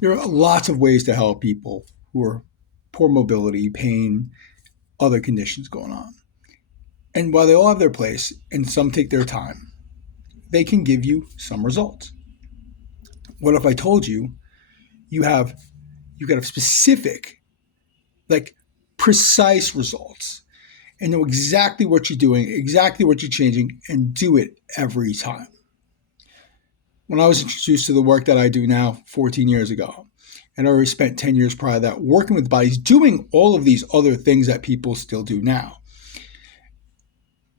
There are lots of ways to help people who are poor mobility, pain, other conditions going on. And while they all have their place and some take their time, they can give you some results. What if I told you you got a specific, like precise results and know exactly what you're doing, exactly what you're changing, and do it every time? When I was introduced to the work that I do now 14 years ago, and I already spent 10 years prior to that working with bodies, doing all of these other things that people still do now,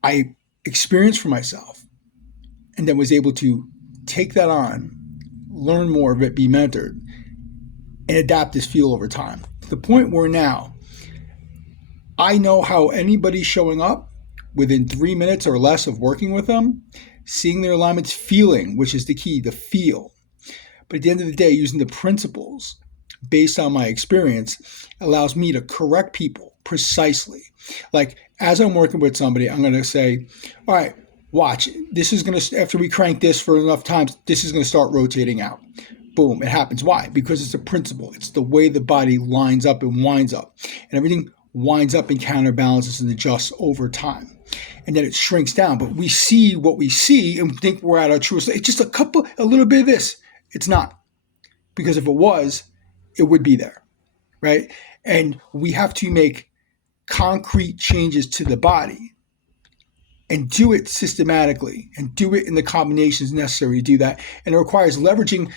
I experienced for myself and then was able to take that on, learn more of it, be mentored, and adapt this field over time. To the point where now I know how anybody showing up within 3 minutes or less of working with them, seeing their alignments, feeling, which is the key, the feel. But at the end of the day, using the principles based on my experience allows me to correct people precisely. Like as I'm working with somebody, I'm going to say, all right, watch, this is going to, after we crank this for enough times, this is going to start rotating out. Boom, it happens. Why? Because it's a principle. It's the way the body lines up and winds up. And everything winds up and counterbalances and adjusts over time. And then it shrinks down. But we see what we see and think we're at our truest. It's just a little bit of this. It's not. Because if it was, it would be there, right? And we have to make concrete changes to the body and do it systematically and do it in the combinations necessary to do that. And it requires leveraging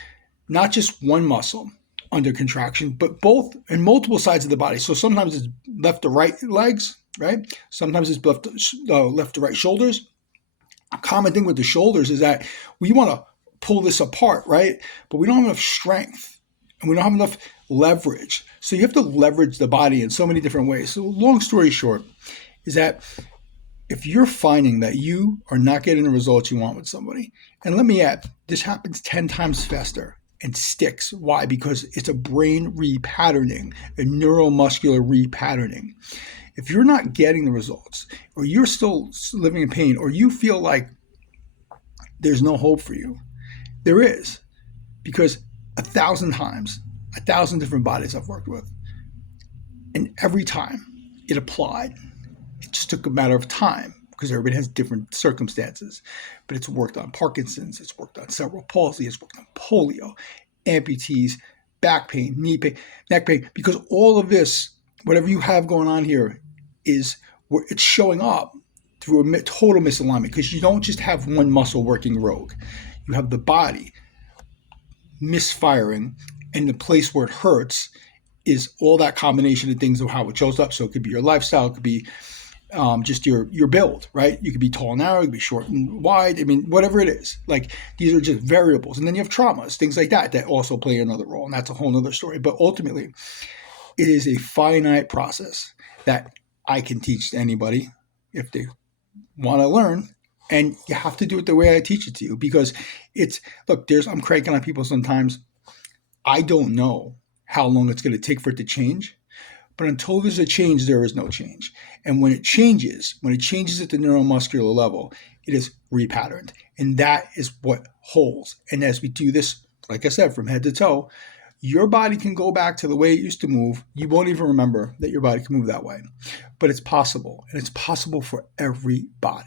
not just one muscle under contraction, but both and multiple sides of the body. So sometimes it's left to right legs, right? Sometimes it's left to right shoulders. A common thing with the shoulders is that we want to pull this apart, right? But we don't have enough strength and we don't have enough leverage. So you have to leverage the body in so many different ways. So long story short is that if you're finding that you are not getting the results you want with somebody, and let me add, this happens 10 times faster and sticks. Why? Because it's a brain repatterning, a neuromuscular repatterning. If you're not getting the results, or you're still living in pain, or you feel like there's no hope for you, there is. Because 1,000 times, 1,000 different bodies I've worked with, and every time it applied, it just took a matter of time because everybody has different circumstances. But it's worked on Parkinson's, it's worked on cerebral palsy, it's worked on polio, amputees, back pain, knee pain, neck pain, because all of this, whatever you have going on here, is where it's showing up through a total misalignment, because you don't just have one muscle working rogue. You have the body misfiring, and the place where it hurts is all that combination of things of how it shows up. So it could be your lifestyle, it could be just your build, right? You could be tall and narrow, you could be short and wide. I mean, whatever it is, like these are just variables. And then you have traumas, things like that, that also play another role. And that's a whole other story. But ultimately, it is a finite process that I can teach to anybody if they want to learn. And you have to do it the way I teach it to you, because I'm cranking on people sometimes. I don't know how long it's going to take for it to change. But until there's a change, there is no change. And when it changes at the neuromuscular level, it is repatterned. And that is what holds. And as we do this, like I said, from head to toe, your body can go back to the way it used to move. You won't even remember that your body can move that way. But it's possible. And it's possible for everybody.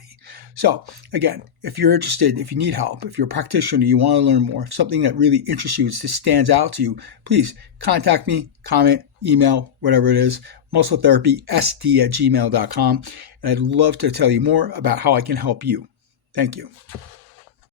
So again, if you're interested, if you need help, if you're a practitioner, you want to learn more, if something that really interests you, just stands out to you, please contact me, comment, email, whatever it is, muscletherapysd@gmail.com. And I'd love to tell you more about how I can help you. Thank you.